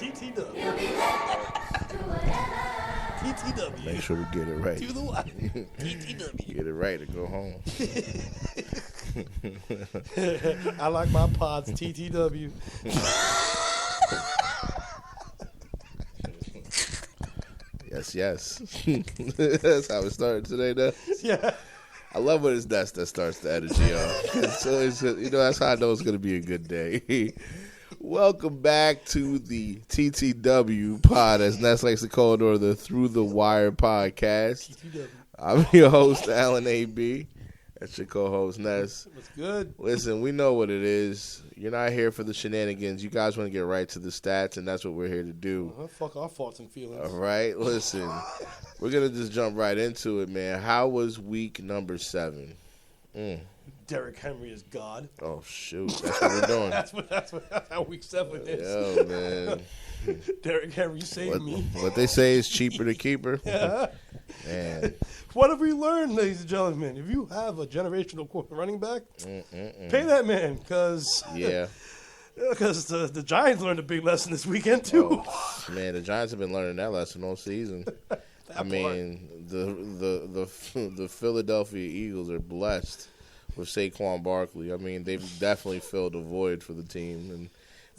TTW. TTW. Make sure we get it right. Do the what? TTW. Get it right and go home. I like my pods. TTW. Yes. That's how it started today, though. Yeah. I love when it's Ness that starts the energy off. So it's, that's how I know it's going to be a good day. Welcome back to the TTW pod, as Ness likes to call it, or the Through the Wire podcast. TTW. I'm your host, Alan A.B. That's your co-host, Ness. What's good? Listen, we know what it is. You're not here for the shenanigans. You guys want to get right to the stats, and that's what we're here to do. Fuck our thoughts and feelings. All right? Listen, we're going to just jump right into it, man. How was week number 7? Derrick Henry is God. Oh, shoot. That's what we're doing. That's how week 7 is. Yo, man. Derrick Henry saved me. What they say is cheaper to keep her. Yeah. Man. What have we learned, ladies and gentlemen? If you have a generational running back, pay that man, because Yeah. the Giants learned a big lesson this weekend too. Oh, man, the Giants have been learning that lesson all season. I mean, the Philadelphia Eagles are blessed with Saquon Barkley. I mean, they've definitely filled a void for the team, and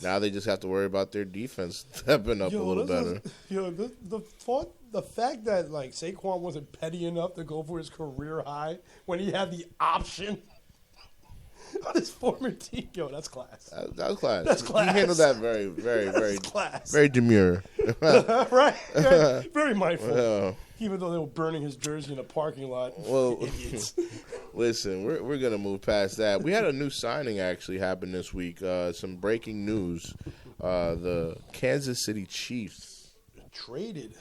now they just have to worry about their defense stepping up a little better. The fact that like Saquon wasn't petty enough to go for his career high when he had the option on his former team, that's class. That was class. That's class. He handled that very, very, very, class. very demure. Right? Very mindful. Yeah. Even though they were burning his jersey in a parking lot. Well, idiots. Listen, we're gonna move past that. We had a new signing actually happen this week. Some breaking news: the Kansas City Chiefs traded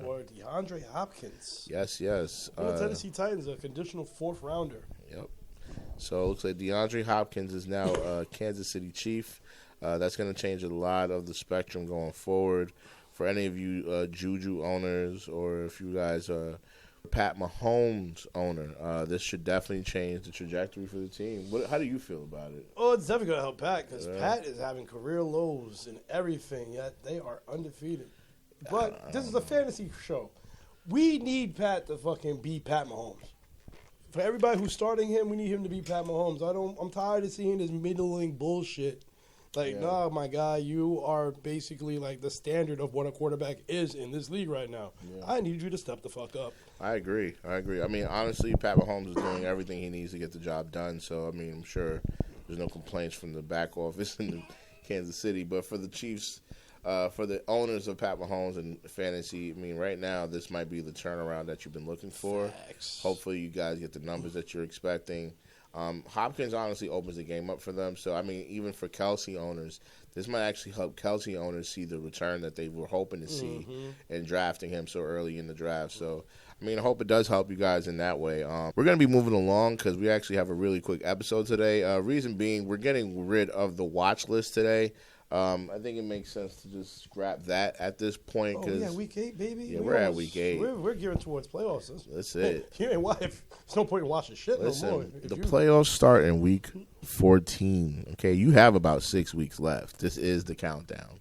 for DeAndre Hopkins. Yes. For the Tennessee Titans, a conditional 4th rounder. Yep. So it looks like DeAndre Hopkins is now a Kansas City Chief. That's going to change a lot of the spectrum going forward. For any of you Juju owners, or if you guys are Pat Mahomes owner, this should definitely change the trajectory for the team. How do you feel about it? Oh, it's definitely going to help Pat, because Pat is having career lows in everything, yet they are undefeated. But this is a fantasy show. We need Pat to fucking be Pat Mahomes. For everybody who's starting him, we need him to be Pat Mahomes. I'm tired of seeing this middling bullshit. Nah, my guy, you are basically like the standard of what a quarterback is in this league right now. Yeah. I need you to step the fuck up. I agree. I mean, honestly, Pat Mahomes is doing everything he needs to get the job done. So, I mean, I'm sure there's no complaints from the back office in Kansas City. But for the Chiefs, for the owners of Pat Mahomes and fantasy, I mean, right now, this might be the turnaround that you've been looking for. Facts. Hopefully, you guys get the numbers that you're expecting. Hopkins honestly opens the game up for them. So, I mean, even for Kelsey owners, this might actually help Kelsey owners see the return that they were hoping to see in drafting him so early in the draft. So, I mean, I hope it does help you guys in that way. We're going to be moving along because we actually have a really quick episode today. Reason being, we're getting rid of the watch list today. I think it makes sense to just scrap that at this point. Week 8, baby. Yeah, we're at week 8. We're gearing towards playoffs. That's it. There's no point in watching shit no more. The playoffs start in week 14. Okay, you have about 6 weeks left. This is the countdown.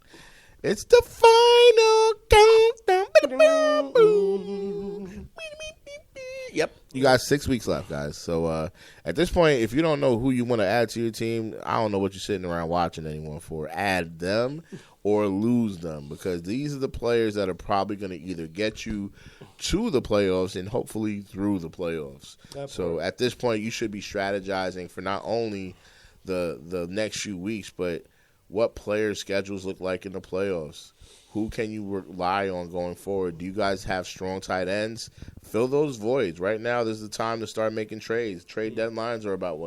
It's the final countdown. Yep, you got 6 weeks left, guys. So at this point, if you don't know who you want to add to your team, I don't know what you're sitting around watching anyone for. Add them or lose them, because these are the players that are probably going to either get you to the playoffs and hopefully through the playoffs. So at this point, you should be strategizing for not only the next few weeks, but what player schedules look like in the playoffs. Who can you rely on going forward? Do you guys have strong tight ends? Fill those voids. Right now, this is the time to start making trades. Trade deadlines are about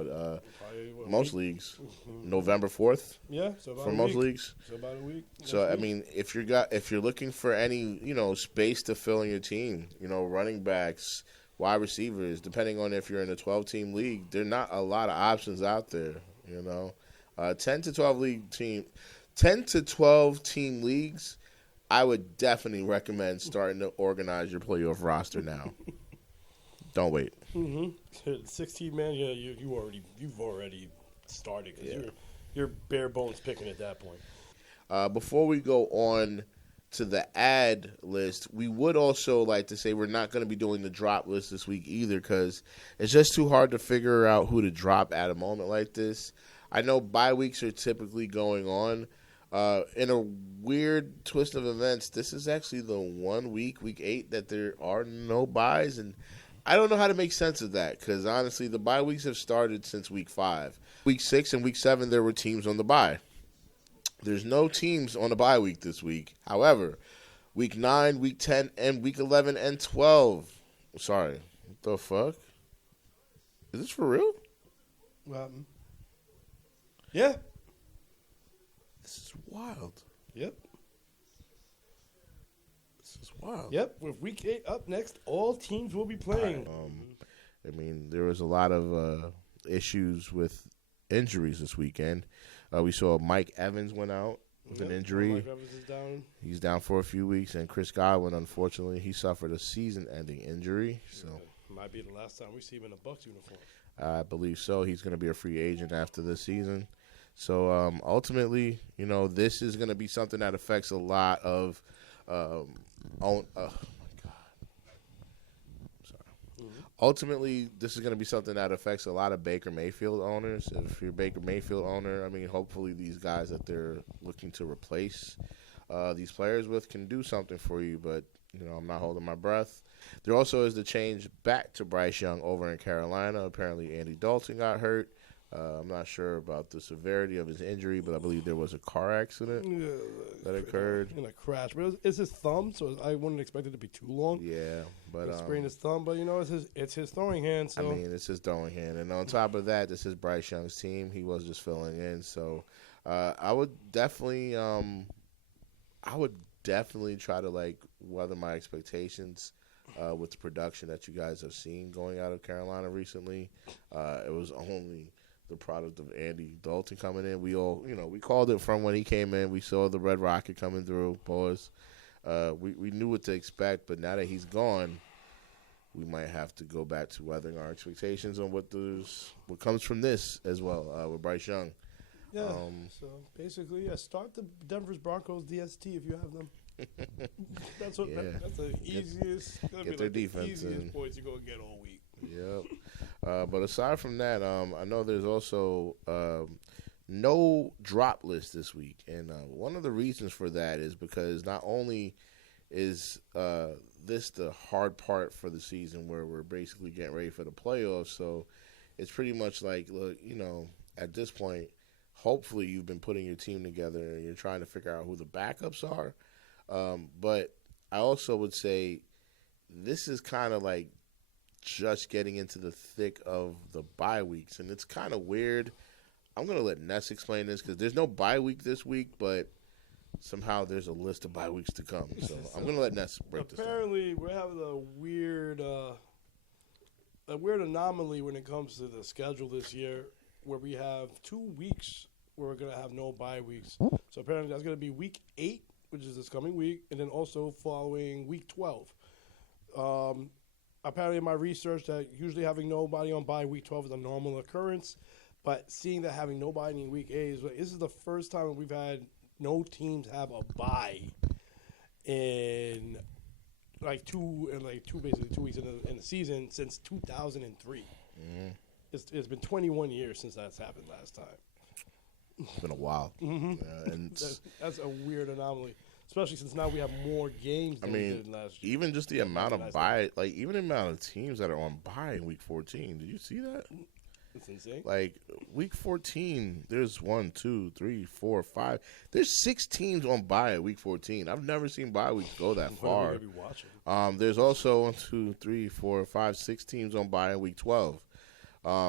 most leagues. November 4th? Yeah, so about for most leagues. So about a week. So, I mean, if you're looking for any, space to fill in your team, running backs, wide receivers, depending on if you're in a 12-team league, there are not a lot of options out there, 10 to 12 team leagues, I would definitely recommend starting to organize your playoff roster now. Don't wait. 16 man, you've already started because you're bare bones picking at that point. Before we go on to the ad list, we would also like to say we're not going to be doing the drop list this week either because it's just too hard to figure out who to drop at a moment like this. I know bye weeks are typically going on. In a weird twist of events, this is actually the 1 week, week 8, that there are no byes, and I don't know how to make sense of that because honestly, the bye weeks have started since week 5. Week 6 and week 7, there were teams on the bye. There's no teams on a bye week this week. However, week 9, week 10, and week 11 and 12. Sorry. What the fuck? Is this for real? Yeah. This is wild. Yep. This is wild. Yep. With week 8 up next, all teams will be playing. I mean, there was a lot of issues with injuries this weekend. We saw Mike Evans went out with an injury. Mike Evans is down. He's down for a few weeks. And Chris Godwin, unfortunately, he suffered a season-ending injury. So might be the last time we see him in a Bucs uniform. I believe so. He's going to be a free agent after this season. So ultimately, you know, this is going to be something that affects a lot of Ultimately, this is going to be something that affects a lot of Baker Mayfield owners. If you're a Baker Mayfield owner, I mean, hopefully these guys that they're looking to replace these players with can do something for you. But, you know, I'm not holding my breath. There also is the change back to Bryce Young over in Carolina. Apparently, Andy Dalton got hurt. I'm not sure about the severity of his injury, but I believe there was a car accident that occurred. In a crash. But it's his thumb, so I wouldn't expect it to be too long. Yeah, but he sprained his thumb, but you know it's his throwing hand. So I mean, it's his throwing hand, and on top of that, this is Bryce Young's team. He was just filling in, so I would definitely try to like weather my expectations with the production that you guys have seen going out of Carolina recently. It was only the product of Andy Dalton coming in. We all, you know, we called it from when he came in. We saw the Red Rocket coming through. Boys, we knew what to expect, but now that he's gone, we might have to go back to weathering our expectations on what comes from this as well with Bryce Young. Yeah. So basically, start the Denver Broncos DST if you have them. That's the easiest. Get their defense easiest points you're gonna get all week. Yep. But aside from that, I know there's also no drop list this week, and one of the reasons for that is because not only is this the hard part for the season where we're basically getting ready for the playoffs, so it's pretty much like, look, you know, at this point, hopefully you've been putting your team together and you're trying to figure out who the backups are. But I also would say this is kind of like just getting into the thick of the bye weeks, and it's kind of weird. I'm going to let Ness explain this because there's no bye week this week, but somehow there's a list of bye weeks to come. So I'm going to let Ness break this down. Apparently, we're having a weird anomaly when it comes to the schedule this year where we have 2 weeks where we're going to have no bye weeks. So apparently that's going to be week 8, which is this coming week, and then also following week 12. Apparently in my research that usually having nobody on bye week 12 is a normal occurrence, but seeing that having nobody in week 8 this is the first time we've had no teams have a bye in basically 2 weeks in the season since 2003. Mm-hmm. It's been 21 years since that's happened last time. It's been a while. Mm-hmm. And that's a weird anomaly, especially since now we have more games than we did last year. Even just the amount of bye, like even the amount of teams that are on bye in week 14. Did you see that? It's insane. Like week 14, there's 1, 2, 3, 4, 5. There's 6 teams on bye at week 14. I've never seen bye weeks go that far. What are we gonna be watching? There's also 1, 2, 3, 4, 5, 6 teams on bye in week 12.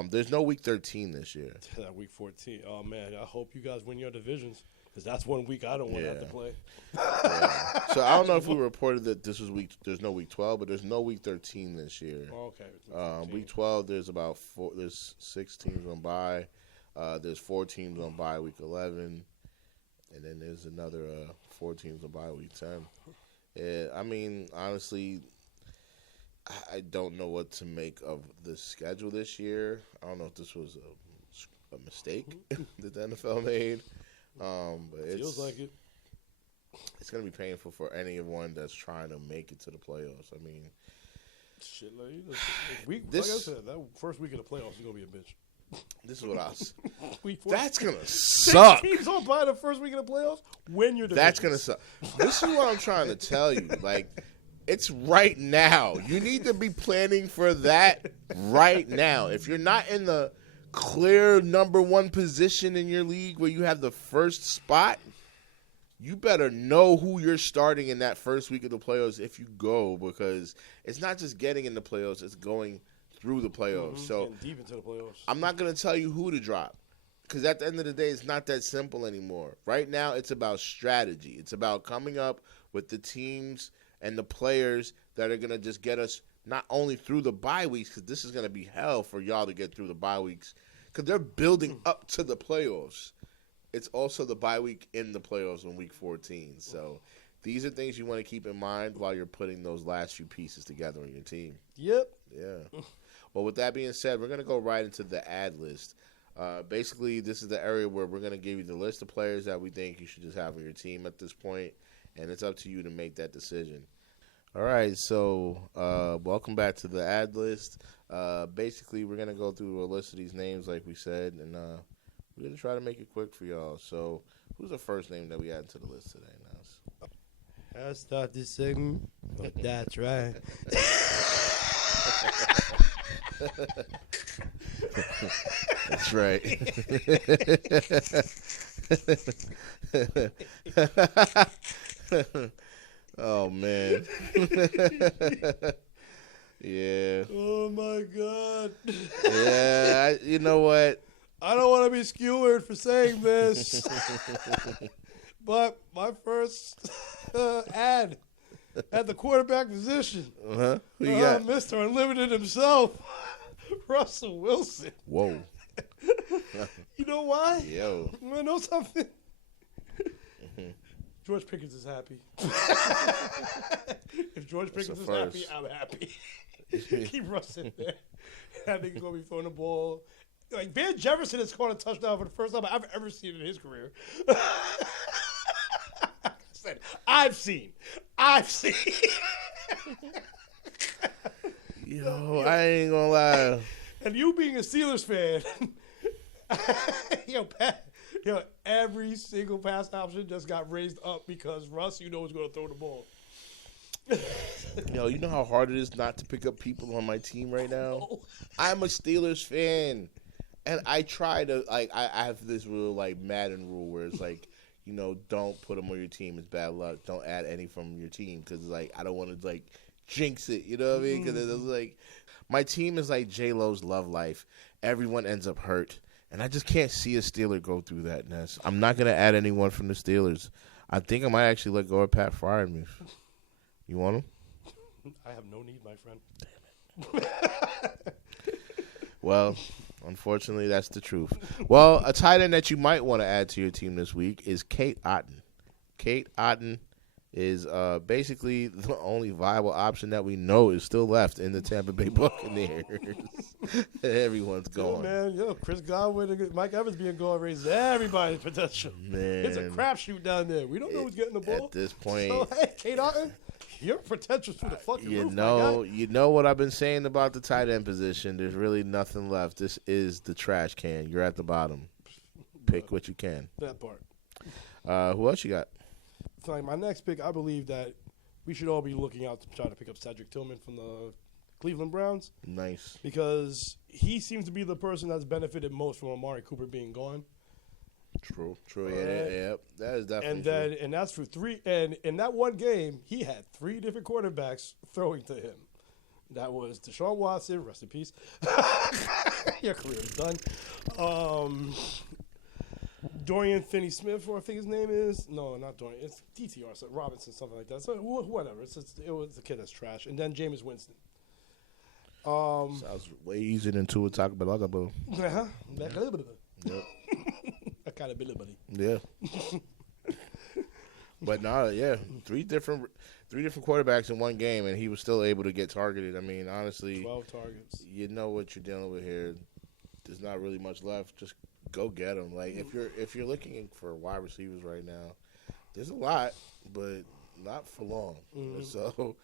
There's no week 13 this year. That week 14. Oh man, I hope you guys win your divisions because that's 1 week I don't want to have to play. Yeah. So I don't know if we reported that this was there's no week 12, but there's no week 13 this year. Oh, okay. Week 12, there's about 6 teams on bye. There's 4 teams on bye week 11, and then there's another 4 teams on bye week 10. Yeah, I mean, honestly, I don't know what to make of the schedule this year. I don't know if this was a mistake that the NFL made. But feels like it. it's going to be painful for anyone that's trying to make it to the playoffs. I mean, shit, like I said, that first week of the playoffs is gonna be a bitch. This is what I was. Week 4. That's gonna suck. Teams on by the first week of the playoffs. Win your division. That's gonna suck. This is what I'm trying to tell you. Like, it's right now. You need to be planning for that right now. If you're not in the clear number 1 position in your league where you have the first spot, you better know who you're starting in that first week of the playoffs if you go, because it's not just getting in the playoffs, it's going through the playoffs. So getting deep into the playoffs. I'm not going to tell you who to drop, because at the end of the day, it's not that simple anymore. Right now, it's about strategy. It's about coming up with the teams and the players that are going to just get us not only through the bye weeks, because this is going to be hell for y'all to get through the bye weeks, because they're building up to the playoffs. It's also the bye week in the playoffs in week 14. So these are things you want to keep in mind while you're putting those last few pieces together on your team. Yep. Yeah. Well, with that being said, we're going to go right into the ad list. Basically, this is the area where we're going to give you the list of players that we think you should just have on your team at this point, and it's up to you to make that decision. All right, so welcome back to the ad list. Basically, we're going to go through a list of these names like we said, and we're going to try to make it quick for y'all. So who's the first name that we add to the list today, Nas? I start this segment. Oh, that's right. That's right. Oh, man. Yeah. Oh, my God. Yeah, you know what? I don't want to be skewered for saying this, but my first ad at the quarterback position, Who you got? Mr. Unlimited himself, Russell Wilson. Whoa. You know why? Yo. You want to know something? George Pickens is happy. If George Pickens is happy, I'm happy. Keep Russ in there. That nigga's going to be throwing the ball. Like, Van Jefferson has scored a touchdown for the first time I've ever seen in his career. I've seen. Yo, I ain't gonna lie. And you being a Steelers fan, every single pass option just got raised up because Russ, is going to throw the ball. Yo, you know how hard it is not to pick up people on my team right now? Oh. I'm a Steelers fan. And I try to, like, I have this real, like, Madden rule where it's like, you know, don't put them on your team. It's bad luck. Don't add any from your team because, like, I don't want to, like, jinx it. You know what I mean? Because it's like, my team is like J-Lo's love life. Everyone ends up hurt. And I just can't see a Steeler go through that, Ness. I'm not going to add anyone from the Steelers. I think I might actually let go of Pat Freiermuth. You want him? I have no need, my friend. Damn it. Well, unfortunately, that's the truth. Well, a tight end that you might want to add to your team this week is Kate Otten. Kate Otten is basically the only viable option that we know is still left in the Tampa Bay Buccaneers. Everyone's gone. Man, Chris Godwin and Mike Evans being gone raises everybody's potential. Man. It's a crapshoot down there. We don't know who's getting the ball. At this point. So, hey, Kate Otten, your potential's through the fucking roof, my guy. You know what I've been saying about the tight end position. There's really nothing left. This is the trash can. You're at the bottom. Pick what you can. That part. Who else you got? So, like, my next pick, I believe that we should all be looking out to try to pick up Cedric Tillman from the Cleveland Browns. Nice. Because he seems to be the person that's benefited most from Amari Cooper being gone. True. Yeah, that is definitely true. And that's for three. And in that one game, he had three different quarterbacks throwing to him. That was Deshaun Watson, rest in peace. Your career is done. Dorian Finney-Smith, or I think his name is. No, not Dorian. It's DTR, so Robinson, something like that. So whatever. It was the kid that's trash. And then Jameis Winston. Sounds way easier than Tua Tagovailoa. Uh-huh. Yep. Accountability. Yeah. But three different quarterbacks in one game, and he was still able to get targeted. I mean, honestly, 12 targets. You know what you're dealing with here. There's not really much left. Just go get them. Like if you're looking for wide receivers right now, there's a lot. but not for long. Mm-hmm. So,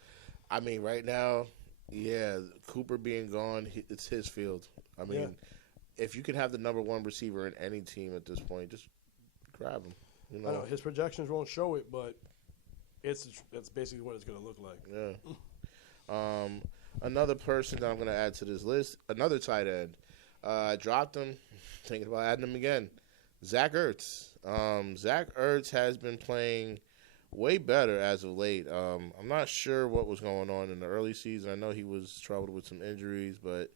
I mean, right now, yeah, Cooper being gone, it's his field. I mean, if you can have the number one receiver in any team at this point, just grab him. You know? I know his projections won't show it, but it's basically what it's going to look like. Yeah. Another person that I'm going to add to this list, another tight end. I dropped him, thinking about adding him again. Zach Ertz. Zach Ertz has been playing way better as of late. I'm not sure what was going on in the early season. I know he was troubled with some injuries, but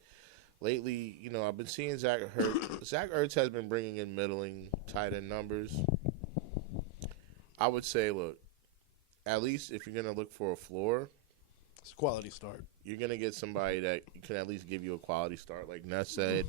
lately, you know, I've been seeing Zach Ertz. Zach Ertz has been bringing in middling tight end numbers. I would say, look, at least if you're going to look for a floor, it's a quality start. You're going to get somebody that can at least give you a quality start. Like Ness said,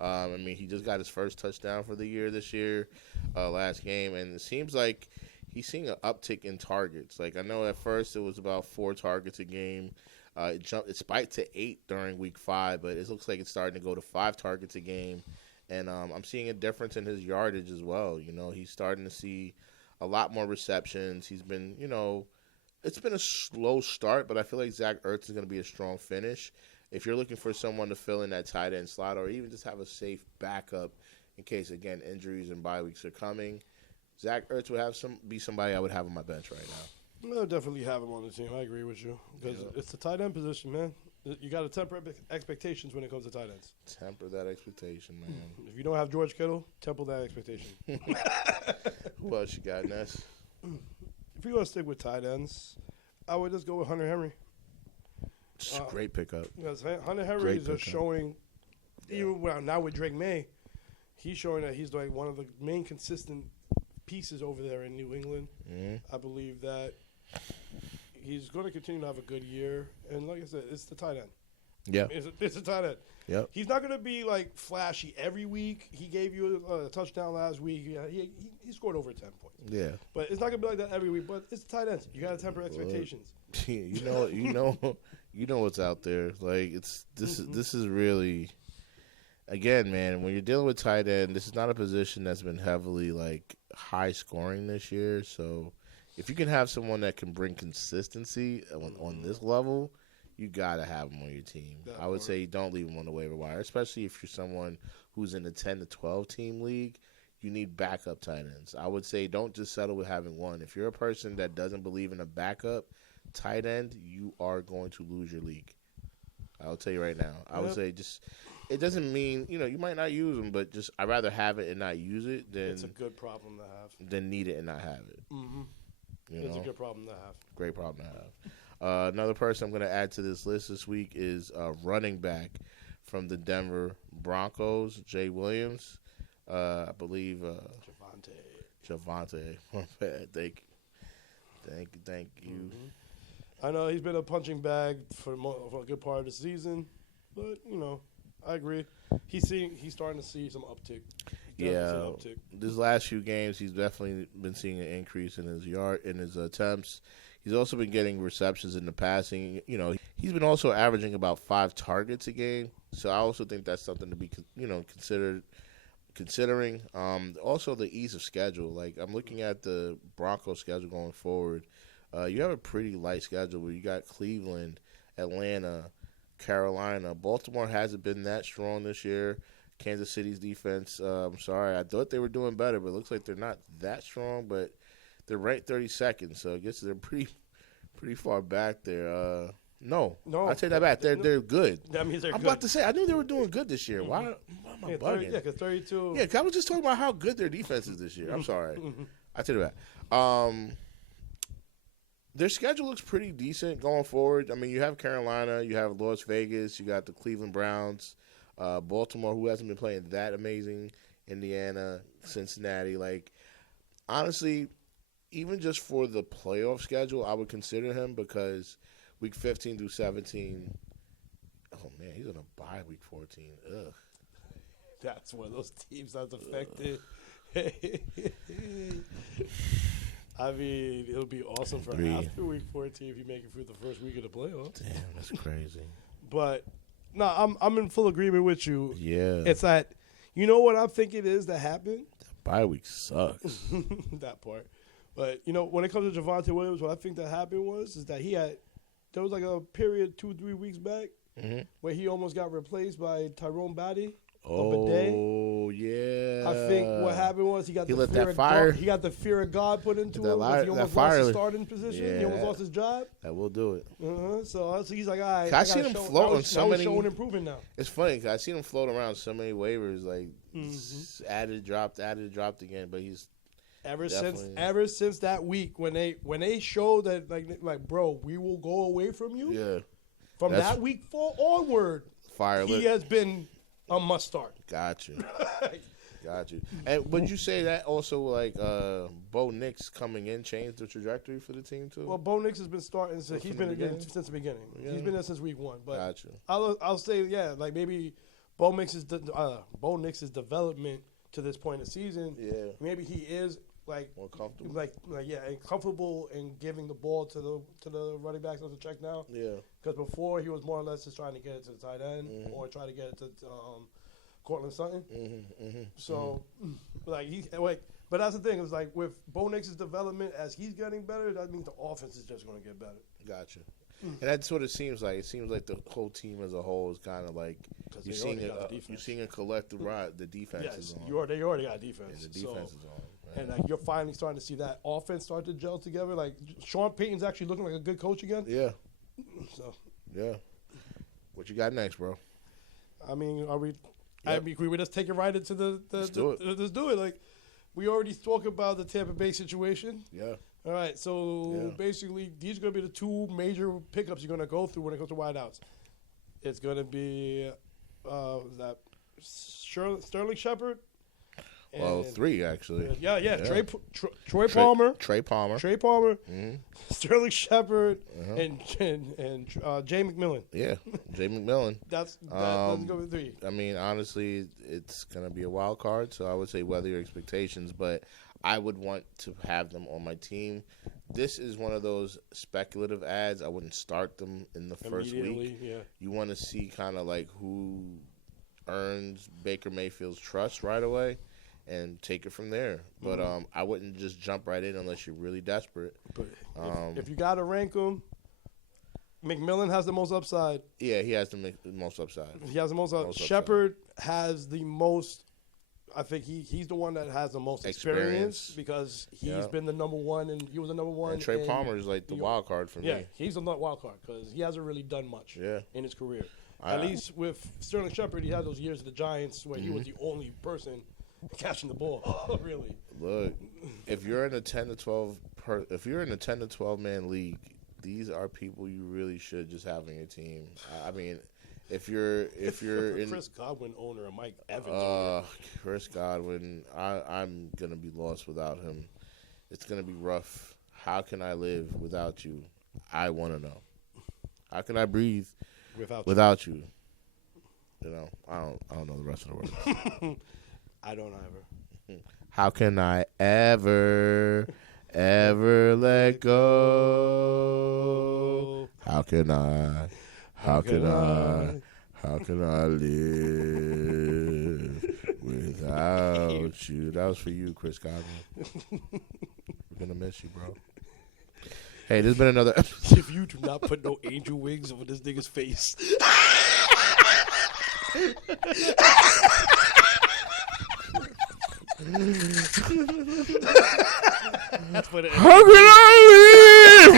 I mean, he just got his first touchdown for the year this year, last game, and it seems like he's seeing an uptick in targets. Like, I know at first it was about 4 targets a game. It spiked to 8 during week 5, but it looks like it's starting to go to 5 targets a game. And I'm seeing a difference in his yardage as well. You know, he's starting to see a lot more receptions. He's been, you know, it's been a slow start, but I feel like Zach Ertz is going to be a strong finish. If you're looking for someone to fill in that tight end slot or even just have a safe backup in case, again, injuries and bye weeks are coming, Zach Ertz would be somebody I would have on my bench right now. I'll definitely have him on the team. I agree with you because it's the tight end position, man. You got to temper expectations when it comes to tight ends. Temper that expectation, man. If you don't have George Kittle, temper that expectation. Who else you got, Ness? If you're going to stick with tight ends, I would just go with Hunter Henry. Great pickup. Because Hunter Henry is just showing, even now with Drake May, he's showing that he's like one of the main consistent pieces over there in New England. Mm-hmm. I believe that he's going to continue to have a good year. And like I said, it's the tight end. Yeah. It's a tight end. Yep. He's not going to be like flashy every week. He gave you a touchdown last week. He scored over 10 points. Yeah. But it's not going to be like that every week. But it's tight ends. You got to temper expectations. You know what's out there. Like this is really, again, man. When you're dealing with tight end, this is not a position that's been heavily like high scoring this year. So if you can have someone that can bring consistency on this level, you gotta have him on your team. I would say don't leave him on the waiver wire, especially if you're someone who's in the 10 to 12 team league. You need backup tight ends. I would say don't just settle with having one. If you're a person that doesn't believe in a backup tight end, you are going to lose your league. I'll tell you right now. I would say just it doesn't mean you might not use them, but just I'd rather have it and not use it than it's a good problem to have. Than need it and not have it. Mm-hmm. It's a good problem to have. Great problem to have. Another person I'm going to add to this list this week is running back from the Denver Broncos, Jay Williams. I believe Javonte. Thank you. Mm-hmm. I know he's been a punching bag for a good part of the season, but I agree. He's starting to see some uptick. These last few games, he's definitely been seeing an increase in his attempts. He's also been getting receptions in the passing. He's been also averaging about 5 targets a game. So I also think that's something to be considering. Also the ease of schedule. Like I'm looking at the Broncos schedule going forward. You have a pretty light schedule where you got Cleveland, Atlanta, Carolina. Baltimore hasn't been that strong this year. Kansas City's defense, I'm sorry, I thought they were doing better, but it looks like they're not that strong. But they're ranked 32nd, so I guess they're pretty far back there. No, I take that back. They're good. That means they're good. I'm about to say, I knew they were doing good this year. Why am I bugging? Because 32. Yeah, I was just talking about how good their defense is this year. I'm sorry. I take it back. Their schedule looks pretty decent going forward. I mean, you have Carolina, you have Las Vegas, you got the Cleveland Browns, Baltimore, who hasn't been playing that amazing, Indiana, Cincinnati. Like, honestly, even just for the playoff schedule, I would consider him because week 15 through 17, oh, man, he's on a bye week 14. Ugh. That's one of those teams that's affected. I mean, it'll be awesome for after week 14 if you make it through the first week of the playoffs. Damn, that's crazy. But, no, I'm in full agreement with you. Yeah. It's that, you know what I'm thinking is that happened? That bye week sucks. That part. But, when it comes to Javonte Williams, what I think that happened is that there was like a period 2-3 weeks back where he almost got replaced by Tyrone Batty. Oh, yeah. I think what happened was he got the let fear that of fire. God. He got the fear of God put into him. He almost lost his starting position. Yeah, he almost lost his job. That will do it. So he's like, all right. I seen him float on so many. Showing improving now. It's funny because I seen him float around so many waivers, like added, dropped again. But he's ever since that week when they showed that like bro, we will go away from you. Yeah. From that week onward, he has been a must start. Got you. And would you say that also, like, Bo Nix coming in changed the trajectory for the team, too? Well, Bo Nix has been starting since he's been there since the beginning. Yeah. He's been there since week 1. But got you. I'll say, like maybe Bo Nix's development to this point of the season, maybe he is, like, more comfortable, and comfortable in giving the ball to the running backs on the check now. Yeah, because before he was more or less just trying to get it to the tight end or try to get it to Cortland Sutton. So, but that's the thing. It's like with Bo Nix's development as he's getting better, that means the offense is just going to get better. Gotcha. And that's what it seems like. It seems like the whole team as a whole is kind of like you're seeing a collective ride. The defense is on. They already got defense. Yeah, the defense is on. And you're finally starting to see that offense start to gel together. Like Sean Payton's actually looking like a good coach again. Yeah. So. Yeah. What you got next, bro? I mean, are we? Yep. I mean, we just take it right into the let's do it. Let's do it. Like we already spoke about the Tampa Bay situation. Yeah. All right. So basically, these are going to be the two major pickups you're going to go through when it comes to wideouts. It's going to be that Sterling Shepard. Well, 3 actually. Yeah. Troy Palmer. Trey Palmer. Sterling Shepard and Jay McMillan. Yeah, Jay McMillan. That's go with 3. I mean, honestly, it's gonna be a wild card, so I would say weather your expectations, but I would want to have them on my team. This is one of those speculative ads. I wouldn't start them in the first week. Yeah. You want to see kind of like who earns Baker Mayfield's trust right away. And take it from there. But I wouldn't just jump right in unless you're really desperate. But if you got to rank them, McMillan has the most upside. Yeah, he has the most upside. He has the most upside. Shepard has the most. I think he's the one that has the most experience because he's been the number one and he was the number one. And Trey Palmer is like the wild card for me. Yeah, he's the wild card because he hasn't really done much in his career. At least with Sterling Shepard, he had those years of the Giants where he was the only person catching the ball. Really. Look, if you're in a 10 to 12 man league, these are people you really should just have on your team. I mean, if you're in Chris Godwin owner or Mike Evans Chris Godwin, I'm gonna be lost without him. It's gonna be rough. How can I live without you? I want to know. How can I breathe without you? You know, I don't know the rest of the words. I don't ever. How can I ever let go? How can I live without you? That was for you, Chris Godwin. We're gonna miss you, bro. Hey, there's been another episode. If you do not put no angel wings over this nigga's face. How can I live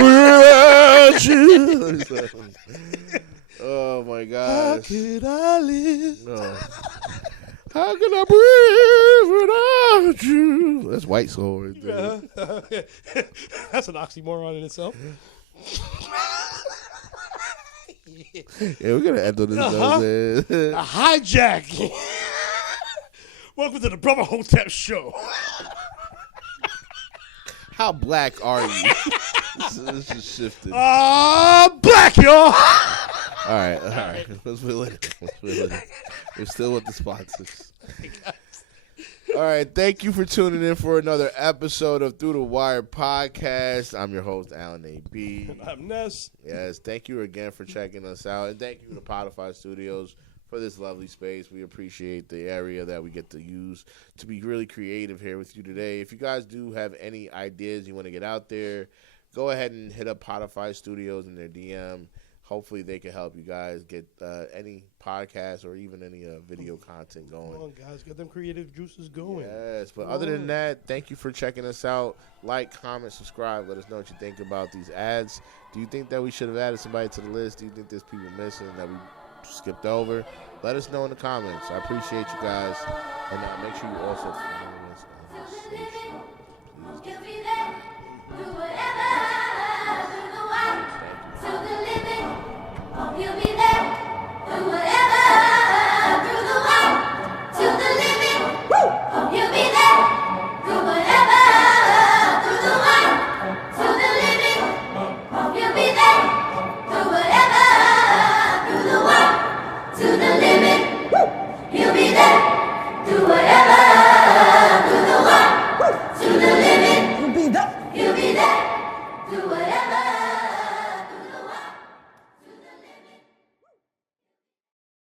without you? Oh my God! How can I live? No. How can I breathe without you? That's White Soul right there. That's an oxymoron in itself. Yeah, we're gonna end on this. A hijack. Welcome to the Brother Hotep Show. How black are you? This is shifted. Black, y'all. All right. Let's wheel it. We're still with the sponsors. All right, thank you for tuning in for another episode of Through the Wire podcast. I'm your host, Alan A.B. I'm Ness. Yes, thank you again for checking us out. And thank you to Podify Studios for this lovely space. We appreciate the area that we get to use to be really creative here with you today. If you guys do have any ideas you want to get out there, go ahead and hit up Podify Studios in their DM. Hopefully they can help you guys get any podcast or even any video content going. Come on, guys. Get them creative juices going. Yes, but other than that, thank you for checking us out. Like, comment, subscribe. Let us know what you think about these ads. Do you think that we should have added somebody to the list? Do you think there's people missing that we skipped over? Let us know in the comments. I appreciate you guys. And make sure you also follow us on social